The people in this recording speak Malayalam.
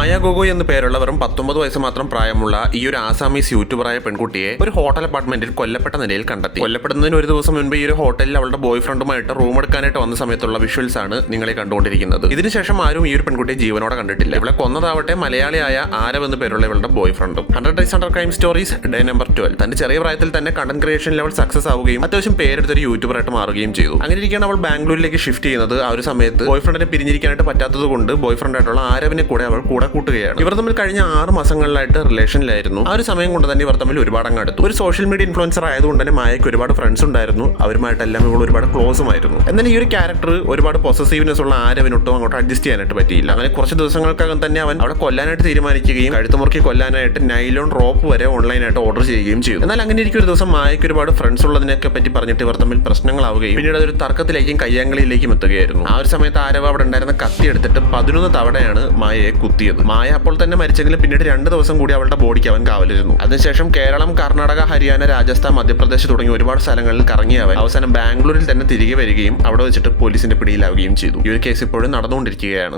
മായ ഗോഗോയ് എന്ന് പേരുള്ള വെറും 19 വയസ്സ് മാത്രം പ്രായമുള്ള ഈ ഒരു ആസാമീസ് യൂട്യൂബറായ പെൺകുട്ടിയെ ഒരു ഹോട്ടൽ അപ്പാർട്ട്മെന്റിൽ കൊല്ലപ്പെട്ട നിലയിൽ കണ്ടെത്തി. കൊല്ലപ്പെടുന്നതിന് ഒരു ദിവസം മുൻപ് ഈ ഒരു ഹോട്ടലിൽ അവളുടെ ബോയ് ഫ്രണ്ടുമായിട്ട് റൂം എടുക്കാനായിട്ട് വന്ന സമയത്തുള്ള വിഷ്വൽസ് ആണ് നിങ്ങളെ കണ്ടുകൊണ്ടിരിക്കുന്നത്. ഇതിനുശേഷം ആരും ഈ ഒരു പെൺകുട്ടിയെ ജീവനോടെ കണ്ടിട്ടില്ല. ഇവളെ കൊന്നതാവട്ടെ മലയാളിയായ ആരവ് എന്ന് പേരുള്ള ഇവളുടെ ബോയ് ഫ്രണ്ടും. 100 Days Under Crime Stories day number 12. തന്റെ ചെറിയ പ്രായത്തിൽ തന്നെ കണ്ടന്റ് ക്രിയേഷൻ ലെവൽ സക്സസ് ആവുകയും അത്യാവശ്യം പേരെടുത്തൊരു യൂട്യൂബറായിട്ട് മാറുകയും ചെയ്തു. അങ്ങനെ ഇരിക്കുകയാണ് അവൾ ബാംഗ്ലൂരിലേക്ക് ഷിഫ്റ്റ് ചെയ്യുന്നത്. ആ ഒരു സമയത്ത് ബോയ് ഫ്രണ്ടിനെ പിരിഞ്ഞിരിക്കാനായിട്ട് പറ്റാത്തത് കൊണ്ട് ബോയ് ഫ്രണ്ടായിട്ടുള്ള ആരവിനെ കൂടെ അവൾ കൂടെ കൂട്ടുകയാണ്. ഇവർ തമ്മിൽ കഴിഞ്ഞ 6 മാസങ്ങളിലായിട്ട് റിലേഷനിലായിരുന്നു. ആ ഒരു സമയം കൊണ്ട് തന്നെ ഇവർ തമ്മിൽ ഒരുപാട് അങ്ങ് അടുത്തു. ഒരു സോഷ്യൽ മീഡിയ ഇൻഫ്ലുവൻസർ ആയതുകൊണ്ട് തന്നെ മായയ്ക്ക് ഒരുപാട് ഫ്രണ്ട്സ് ഉണ്ടായിരുന്നു. അവരുമായിട്ടെല്ലാം ഇവൾ ഒരുപാട് ക്ലോസുമായിരുന്നു. എന്നാൽ ഈ ഒരു ക്യാരക്ടർ ഒരുപാട് പൊസസീവ്നെസ് ഉള്ള ആരവിനൊട്ടും അങ്ങോട്ട് അഡ്ജസ്റ്റ് ചെയ്യാനായിട്ട് പറ്റിയില്ല. അങ്ങനെ കുറച്ച് ദിവസങ്ങൾക്കകം തന്നെ അവൻ അവിടെ കൊല്ലാനായിട്ട് തീരുമാനിക്കുകയും കഴുത്തുമുറുക്കി കൊല്ലാനായിട്ട് നൈലോൺ റോപ്പ് വരെ ഓൺലൈനായിട്ട് ഓർഡർ ചെയ്യുകയും ചെയ്തു. എന്നാൽ അങ്ങനെ ഇരിക്കും ഒരു ദിവസം മായയ്ക്ക് ഒരുപാട് ഫ്രണ്ട്സ് ഉള്ളതിനൊക്കെ പറ്റി പറഞ്ഞിട്ട് ഇവർ തമ്മിൽ പ്രശ്നങ്ങളാവുകയും പിന്നീട് അതൊരു തർക്കത്തിലേക്കും കയ്യാങ്കളിയിലേക്കും എത്തുകയായിരുന്നു. ആ ഒരു സമയത്ത് ആരവ് അവിടെ ഉണ്ടായിരുന്ന കത്തി എടുത്തിട്ട് 11 തവണയാണ് മായയെ കുത്തിയത്. മായ അപ്പോൾ തന്നെ മരിച്ചെങ്കിലും പിന്നീട് 2 ദിവസം കൂടി അവളുടെ ബോഡിക്ക് അവൻ കാവലിരുന്നു. അതിനുശേഷം കേരളം, കർണാടക, ഹരിയാന, രാജസ്ഥാൻ, മധ്യപ്രദേശ് തുടങ്ങിയ ഒരുപാട് സ്ഥലങ്ങളിൽ കറങ്ങിയ അവൻ അവസാനം ബാംഗ്ലൂരിൽ തന്നെ തിരികെ വരികയും അവിടെ വെച്ചിട്ട് പോലീസിന്റെ പിടിയിലാവുകയും ചെയ്തു. ഈ ഒരു കേസ് ഇപ്പോഴും നടന്നുകൊണ്ടിരിക്കുകയാണ്.